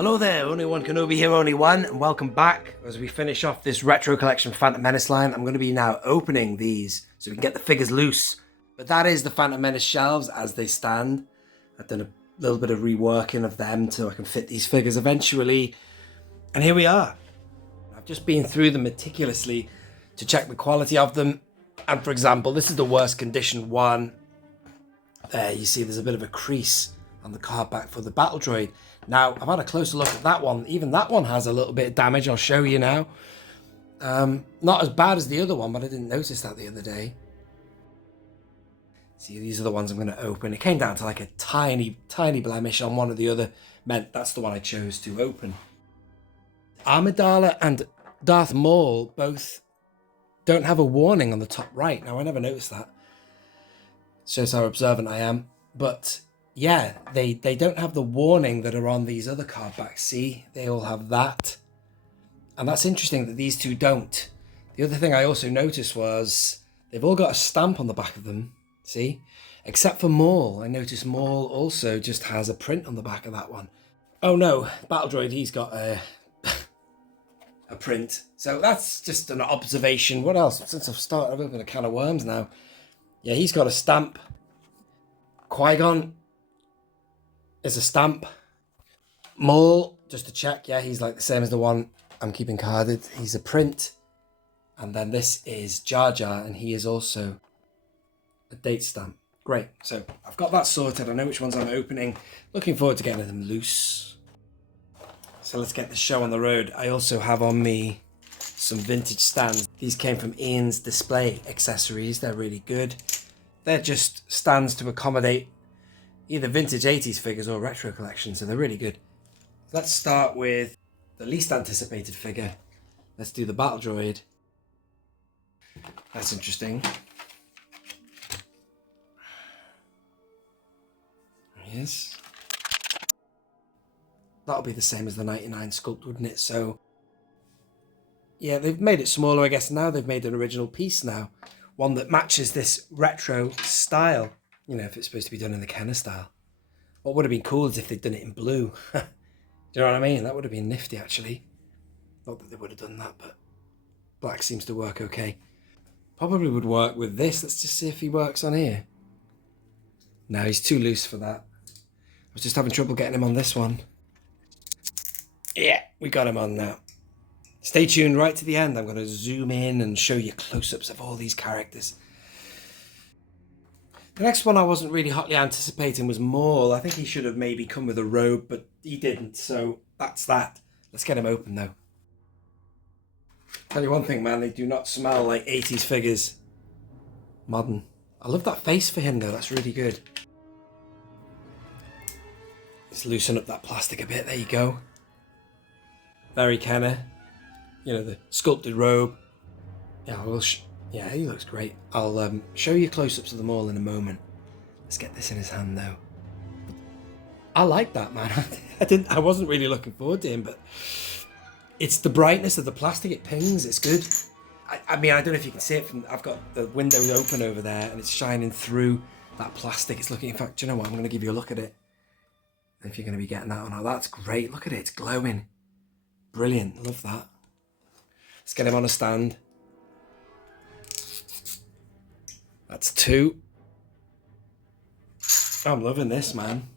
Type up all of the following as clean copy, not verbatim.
Hello there, Only One Kenobi here, Only One, and welcome back. As we finish off this Retro Collection Phantom Menace line, I'm going to be now opening these so we can get the figures loose. But that is the Phantom Menace shelves as they stand. I've done a little bit of reworking of them so I can fit these figures eventually. And here we are. I've just been through them meticulously to check the quality of them. And for example, this is the worst condition one. There, you see there's a bit of a crease on the card back for the battle droid. Now, I've had a closer look at that one. Even that one has a little bit of damage. I'll show you now. Not as bad as the other one, but I didn't notice that the other day. See, these are the ones I'm going to open. It came down to like a tiny, tiny blemish on one or the other. Meant that's the one I chose to open. Amidala and Darth Maul both don't have a warning on the top right. Now, I never noticed that. Shows how observant I am. But yeah, they don't have the warning that are on these other card backs. See, they all have that. And that's interesting that these two don't. The other thing I also noticed was they've all got a stamp on the back of them. See? Except for Maul. I noticed Maul also just has a print on the back of that one. Oh no, Battle Droid, he's got a print. So that's just an observation. What else? Since I've opened a can of worms now. Yeah, he's got a stamp. Qui-Gon is a stamp. Maul, just to check, yeah, he's like the same as the one I'm keeping carded. He's a print. And then this is Jar Jar, and he is also a date stamp. Great, so I've got that sorted. I know which ones I'm opening. Looking forward to getting them loose. So let's get the show on the road. I also have on me some vintage stands. These came from Ian's Display Accessories. They're really good. They're just stands to accommodate either vintage 80s figures or retro collection, so they're really good. Let's start with the least anticipated figure. Let's do the Battle Droid. That's interesting. Yes. That'll be the same as the 99 sculpt, wouldn't it? So yeah, they've made it smaller, I guess. Now they've made an original piece now. One that matches this retro style. You know, if it's supposed to be done in the Kenner style. What would have been cool is if they'd done it in blue. Do you know what I mean? That would have been nifty, actually. Not that they would have done that, but black seems to work okay. Probably would work with this. Let's just see if he works on here. No, he's too loose for that. I was just having trouble getting him on this one. Yeah, we got him on now. Stay tuned right to the end. I'm going to zoom in and show you close-ups of all these characters. The next one I wasn't really hotly anticipating was Maul. I think he should have maybe come with a robe, but he didn't. So that's that. Let's get him open though. Tell you one thing, man, they do not smell like 80s figures. Modern. I love that face for him though. That's really good. Let's loosen up that plastic a bit. There you go. Very Kenner. You know, the sculpted robe. Yeah, yeah, he looks great. I'll show you close-ups of them all in a moment. Let's get this in his hand though. I like that, man. I wasn't really looking forward to him, but it's the brightness of the plastic. It pings. It's good. I mean, I don't know if you can see it from. I've got the windows open over there, and it's shining through that plastic. It's looking. In fact, do you know what? I'm going to give you a look at it. If you're going to be getting that or not, that's great. Look at it. It's glowing. Brilliant. Love that. Let's get him on a stand. That's two. Oh, I'm loving this, man.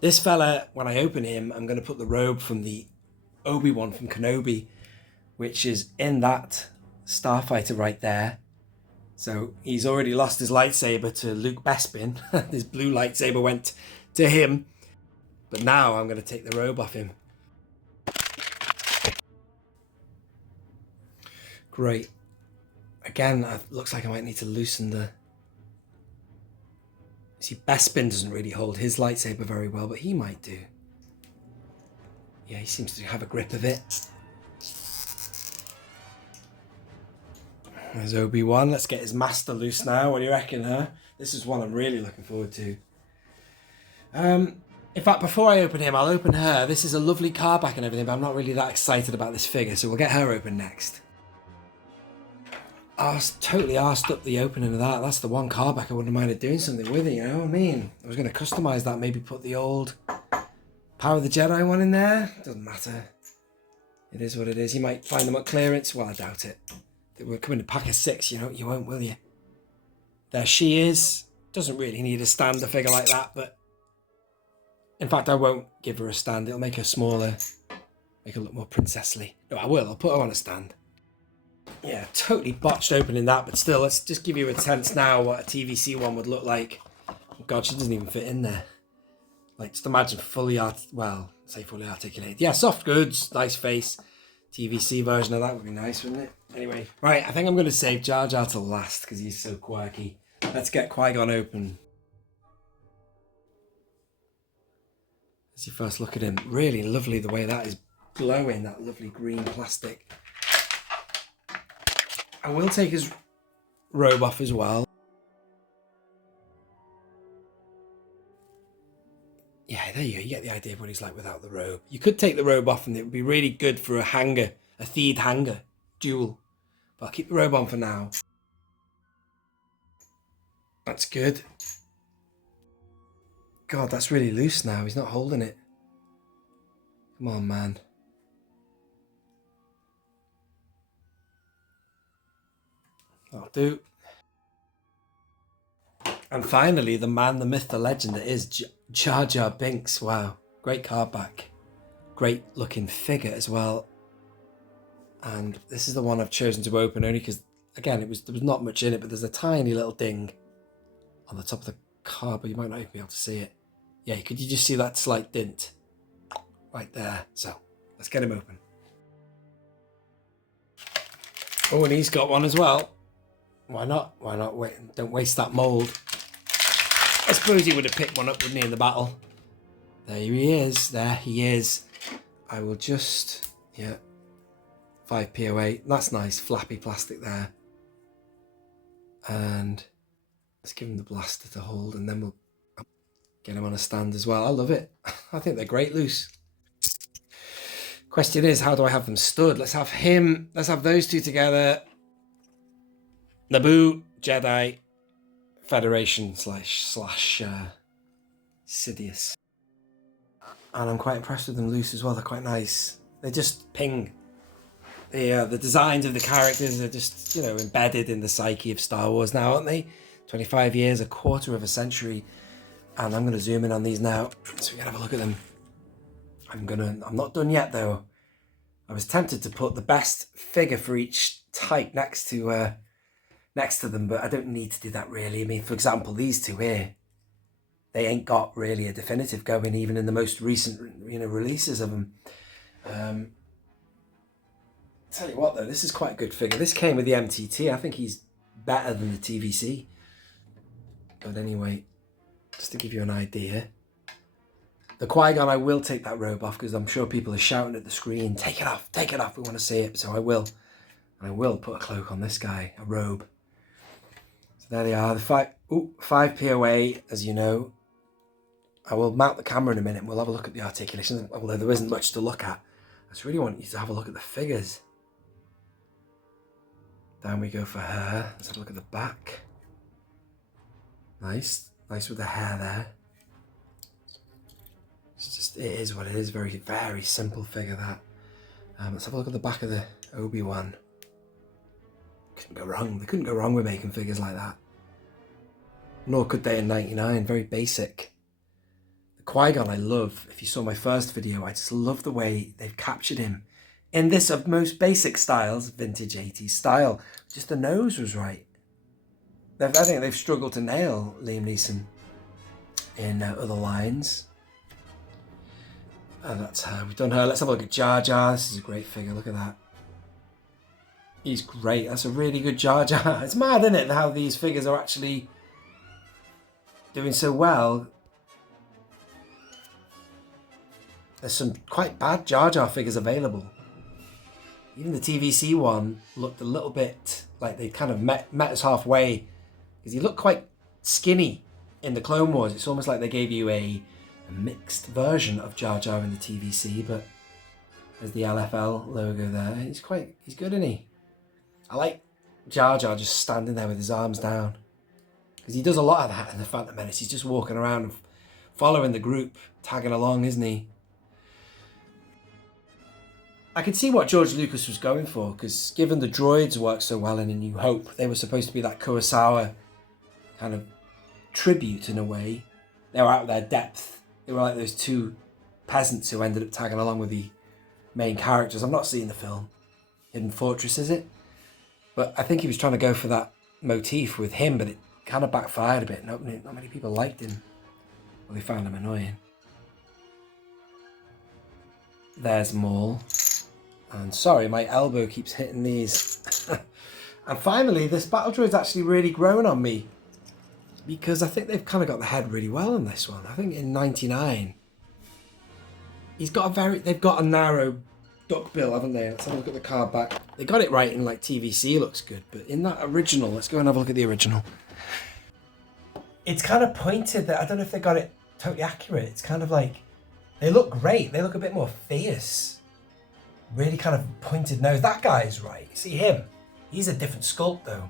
This fella, when I open him, I'm going to put the robe from the Obi Wan from Kenobi, which is in that starfighter right there. So he's already lost his lightsaber to Luke Bespin. His blue lightsaber went to him. But now I'm going to take the robe off him. Great. Again, it looks like I might need to loosen the... See, Bespin doesn't really hold his lightsaber very well, but he might do. Yeah, he seems to have a grip of it. There's Obi Wan. Let's get his master loose now. What do you reckon, huh? This is one I'm really looking forward to. In fact, before I open him, I'll open her. This is a lovely card back and everything, but I'm not really that excited about this figure, so we'll get her open next. I was totally arsed up the opening of that. That's the one card back I wouldn't have minded doing something with it, you know what I mean? I was going to customise that, maybe put the old Power of the Jedi one in there. Doesn't matter. It is what it is. You might find them at clearance. Well, I doubt it. They will come in a pack of 6. You won't, will you? There she is. Doesn't really need a stand, a figure like that, but in fact, I won't give her a stand. It'll make her smaller, make her look more princessly. No, I will. I'll put her on a stand. Yeah, totally botched opening that, but still, let's just give you a sense now what a TVC one would look like. Oh God, she doesn't even fit in there. Like, just imagine fully articulated. Yeah, soft goods, nice face. TVC version of that would be nice, wouldn't it? Anyway, right, I think I'm going to save Jar Jar till last because he's so quirky. Let's get Qui-Gon open. As you first look at him, really lovely the way that is glowing, that lovely green plastic. I will take his robe off as well. Yeah, there you go. You get the idea of what he's like without the robe. You could take the robe off and it would be really good for a hanger, a theed hanger, duel. But I'll keep the robe on for now. That's good. God, that's really loose now. He's not holding it. Come on, man. That'll do. And finally, the man, the myth, the legend that is Jar Jar Binks. Wow. Great card back. Great looking figure as well. And this is the one I've chosen to open only because, again, there was not much in it, but there's a tiny little ding on the top of the card, but you might not even be able to see it. Yeah, could you just see that slight dint right there? So let's get him open. Oh, and he's got one as well. Why not? Why not? Wait, don't waste that mold. I suppose he would have picked one up, wouldn't he, in the battle? There he is. There he is. I will just, yeah, 5 POA. That's nice, flappy plastic there. And let's give him the blaster to hold, and then we'll get him on a stand as well. I love it. I think they're great loose. Question is, how do I have them stood? Let's have him. Let's have those two together. Naboo, Jedi, Federation slash Sidious. And I'm quite impressed with them loose as well. They're quite nice. They just ping. The designs of the characters are just, embedded in the psyche of Star Wars now, aren't they? 25 years, a quarter of a century. And I'm going to zoom in on these now so we can have a look at them. I'm not done yet though. I was tempted to put the best figure for each type next to them, but I don't need to do that really. I mean, for example, these two here, they ain't got really a definitive going even in the most recent, releases of them. Tell you what though, this is quite a good figure. This came with the MTT. I think he's better than the TVC. But anyway, just to give you an idea. The Qui-Gon, I will take that robe off because I'm sure people are shouting at the screen, take it off, we want to see it. So I will. And I will put a cloak on this guy, a robe. So there they are, the 5 POA, as you know. I will mount the camera in a minute and we'll have a look at the articulation, although there isn't much to look at. I just really want you to have a look at the figures. Down we go for her. Let's have a look at the back. Nice with the hair there. It is what it is. Very, very simple figure that. Let's have a look at the back of the Obi Wan. Couldn't go wrong. They couldn't go wrong with making figures like that. Nor could they in '99. Very basic. The Qui-Gon I love. If you saw my first video, I just love the way they've captured him in this of most basic styles, vintage 80s style. Just the nose was right. I think they've struggled to nail Liam Neeson in other lines. And that's her. We've done her. Let's have a look at Jar Jar. This is a great figure. Look at that. He's great. That's a really good Jar Jar. It's mad, isn't it, how these figures are actually doing so well. There's some quite bad Jar Jar figures available. Even the TVC one looked a little bit like they kind of met us halfway. Because he looked quite skinny in the Clone Wars. It's almost like they gave you a mixed version of Jar Jar in the TVC, but there's the LFL logo there. He's good, isn't he? I like Jar Jar just standing there with his arms down. Because he does a lot of that in the Phantom Menace. He's just walking around and following the group, tagging along, isn't he? I can see what George Lucas was going for, because given the droids worked so well in A New Hope, they were supposed to be that Kurosawa kind of tribute in a way. They were out of their depth. They were like those two peasants who ended up tagging along with the main characters. I've not seen the film. Hidden Fortress, is it? But I think he was trying to go for that motif with him, but it kind of backfired a bit. Not many people liked him. Well, they found him annoying. There's Maul. And sorry, my elbow keeps hitting these. And finally, this battle droid's actually really grown on me, because I think they've kind of got the head really well in this one. I think in 99, they've got a narrow duck bill, haven't they? Let's have a look at the card back. They got it right in like TVC, looks good, but in that original, let's go and have a look at the original. It's kind of pointed. That I don't know if they got it totally accurate. It's kind of like, they look great. They look a bit more fierce. Really kind of pointed nose. That guy's right. See him? He's a different sculpt though.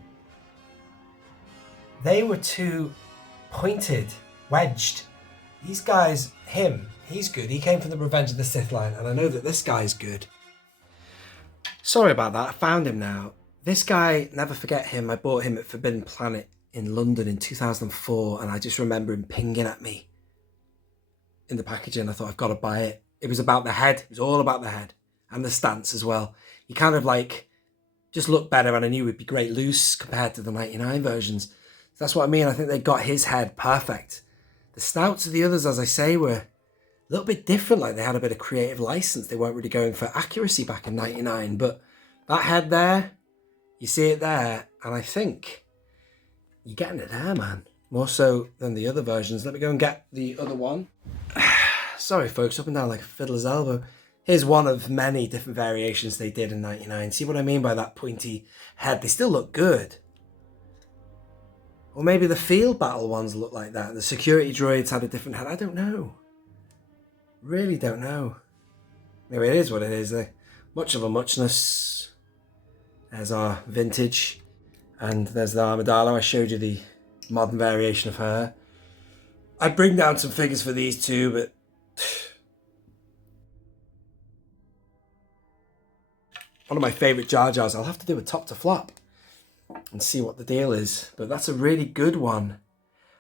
They were too pointed, wedged. These guys, he's good. He came from the Revenge of the Sith line, and I know that this guy's good. Sorry about that. I found him now. This guy, never forget him. I bought him at Forbidden Planet in London in 2004, and I just remember him pinging at me in the packaging. I thought, I've got to buy it. It was about the head. It was all about the head. And the stance as well. He kind of like just looked better, and I knew it would be great loose compared to the 99 versions. So that's what I mean. I think they got his head perfect. The snouts of the others, as I say, were a little bit different. Like they had a bit of creative license. They weren't really going for accuracy back in 99. But that head there, you see it there. And I think you're getting it there, man. More so than the other versions. Let me go and get the other one. Sorry, folks, up and down like a fiddler's elbow. Here's one of many different variations they did in 99. See what I mean by that pointy head? They still look good. Or maybe the field battle ones look like that. The security droids had a different head. I don't know. Really don't know. Anyway, it is what it is. Much of a muchness. There's our vintage. And there's the Armadillo. I showed you the modern variation of her. I'd bring down some figures for these two, but one of my favourite Jar Jars. I'll have to do a top to flop and see what the deal is. But that's a really good one.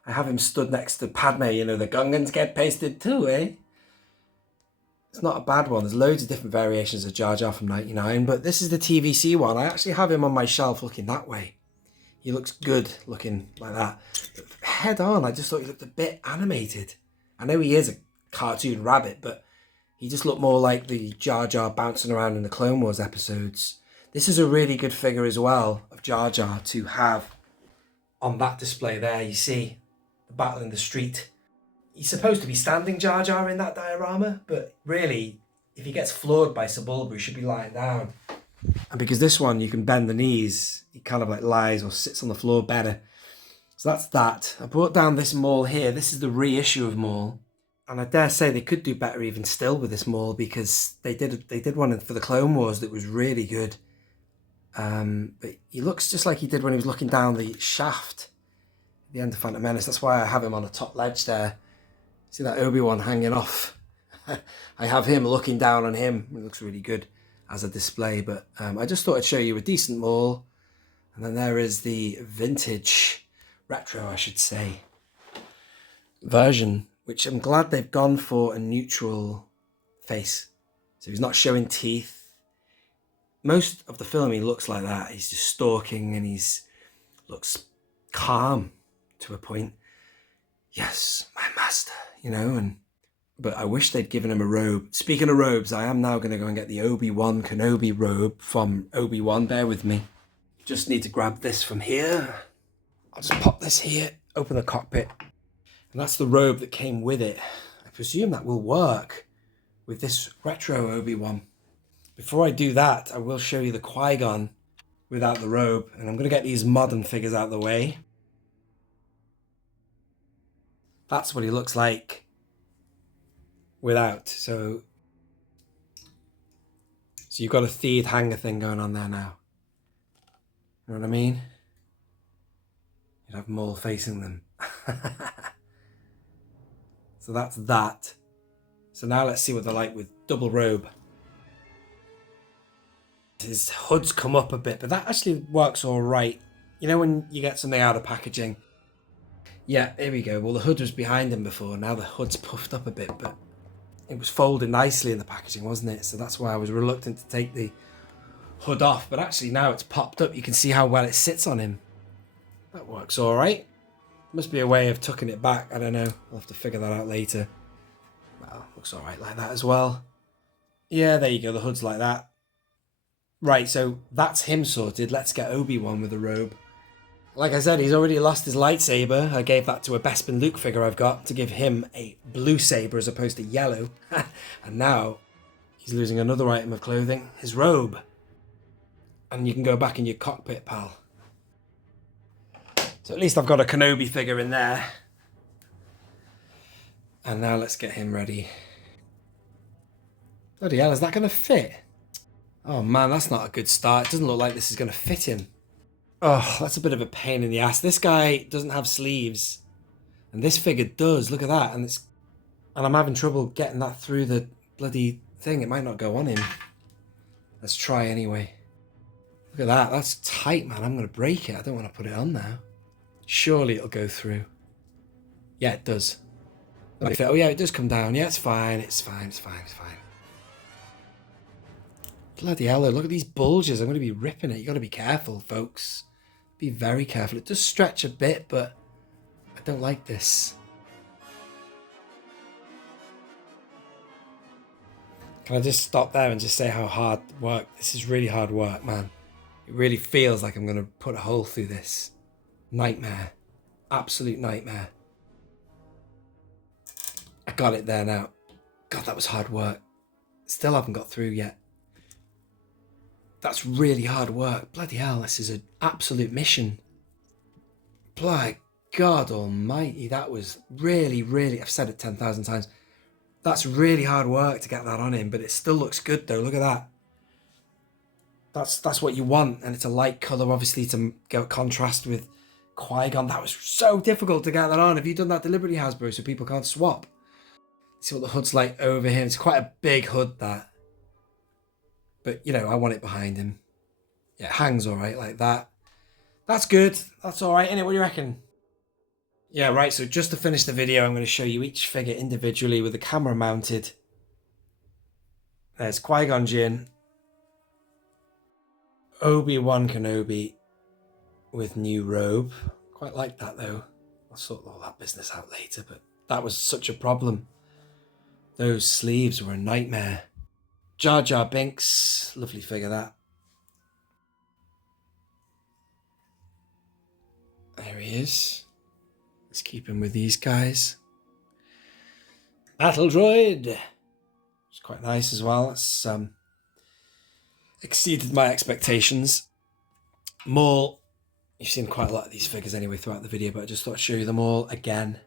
I have him stood next to Padme. You know, the Gungans get pasted too, eh? It's not a bad one. There's loads of different variations of Jar Jar from 99. But this is the TVC one. I actually have him on my shelf looking that way. He looks good looking like that. But head on, I just thought he looked a bit animated. I know he is a cartoon rabbit, but he just looked more like the Jar Jar bouncing around in the Clone Wars episodes. This is a really good figure as well of Jar Jar to have on that display there. You see the battle in the street. He's supposed to be standing Jar Jar in that diorama, but really, if he gets floored by Sebulba, he should be lying down. And because this one, you can bend the knees, he kind of like lies or sits on the floor better. So that's that. I brought down this Maul here. This is the reissue of Maul. And I dare say they could do better even still with this Maul, because they did one for the Clone Wars that was really good. But he looks just like he did when he was looking down the shaft at the end of Phantom Menace. That's why I have him on a top ledge there. See that Obi Wan hanging off? I have him looking down on him. It looks really good as a display. But I just thought I'd show you a decent Maul. And then there is the vintage, retro I should say, version, which I'm glad they've gone for a neutral face. So he's not showing teeth. Most of the film he looks like that. He's just stalking and looks calm to a point. Yes, my master, you know, but I wish they'd given him a robe. Speaking of robes, I am now going to go and get the Obi Wan Kenobi robe from Obi Wan. Bear with me. Just need to grab this from here. I'll just pop this here, open the cockpit. And that's the robe that came with it. I presume that will work with this retro Obi-Wan. Before I do that, I will show you the Qui-Gon without the robe. And I'm going to get these modern figures out of the way. That's what he looks like without. So you've got a theed hanger thing going on there now. You know what I mean? You'd have Maul facing them. So that's that. So now let's see what they're like with double robe. His hood's come up a bit, but that actually works all right. You know when you get something out of packaging? Yeah, here we go. Well, the hood was behind him before. Now the hood's puffed up a bit, but it was folded nicely in the packaging, wasn't it? So that's why I was reluctant to take the hood off. But actually now it's popped up. You can see how well it sits on him. That works all right. Must be a way of tucking it back. I don't know. I'll have to figure that out later. Well, looks all right like that as well. Yeah, there you go. The hood's like that. Right, so that's him sorted. Let's get Obi Wan with a robe. Like I said, he's already lost his lightsaber. I gave that to a Bespin Luke figure I've got to give him a blue saber as opposed to yellow. And now he's losing another item of clothing, his robe. And you can go back in your cockpit, pal. So at least I've got a Kenobi figure in there. And now let's get him ready. Bloody hell, is that going to fit? Oh man, that's not a good start. It doesn't look like this is going to fit him. Oh, that's a bit of a pain in the ass. This guy doesn't have sleeves. And this figure does. Look at that. And I'm having trouble getting that through the bloody thing. It might not go on him. Let's try anyway. Look at that. That's tight, man. I'm going to break it. I don't want to put it on now. Surely it'll go through. Yeah, it does. Oh yeah, it does come down. Yeah, it's fine. It's fine. It's fine. It's fine. Bloody hell, look at these bulges. I'm going to be ripping it. You've got to be careful, folks. Be very careful. It does stretch a bit, but I don't like this. Can I just stop there and just say how hard work? This is really hard work, man. It really feels like I'm going to put a hole through this. Nightmare. Absolute nightmare. I got it there now. God, that was hard work. Still haven't got through yet. That's really hard work. Bloody hell, this is an absolute mission. By God almighty, that was really, really... I've said it 10,000 times. That's really hard work to get that on him, but it still looks good though. Look at that. That's what you want, and it's a light colour, obviously, to go contrast with Qui-Gon. That was so difficult to get that on. Have you done that deliberately, Hasbro, so people can't swap? See what the hood's like over him. It's quite a big hood, that. But, you know, I want it behind him. Yeah, it hangs all right like that. That's good. That's all right, innit? What do you reckon? Yeah, right. So just to finish the video, I'm going to show you each figure individually with the camera mounted. There's Qui-Gon Jinn. Obi Wan Kenobi with new robe. Quite like that, though. I'll sort all that business out later, but that was such a problem. Those sleeves were a nightmare. Jar Jar Binks, lovely figure that. There he is. Let's keep him with these guys. Battle Droid. It's quite nice as well. It's exceeded my expectations. Maul. You've seen quite a lot of these figures anyway throughout the video, but I just thought I'd show you them all again.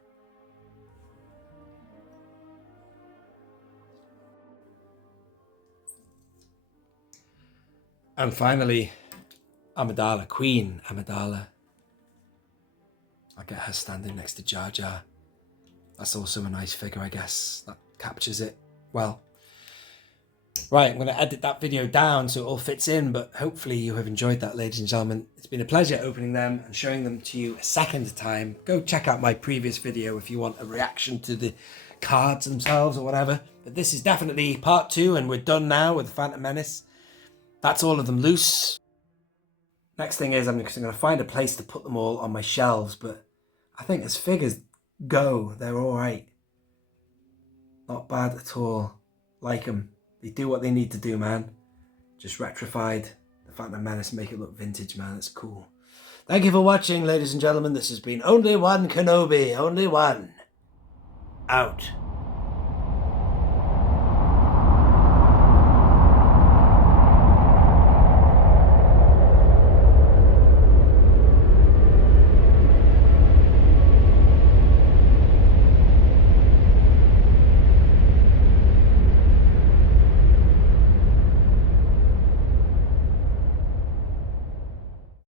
And finally, Amidala, Queen Amidala. I'll get her standing next to Jar Jar. That's also a nice figure, I guess. That captures it well. Right, I'm going to edit that video down so it all fits in, but hopefully you have enjoyed that, ladies and gentlemen. It's been a pleasure opening them and showing them to you a second time. Go check out my previous video if you want a reaction to the cards themselves or whatever. But this is definitely part 2, and we're done now with Phantom Menace. That's all of them loose. Next thing is I'm going to find a place to put them all on my shelves, but I think as figures go, they're all right. Not bad at all. Like them. They do what they need to do, man. Just retrified the Phantom Menace, make it look vintage, man. It's cool. Thank you for watching, ladies and gentlemen. This has been Only One Kenobi. Only one. Out.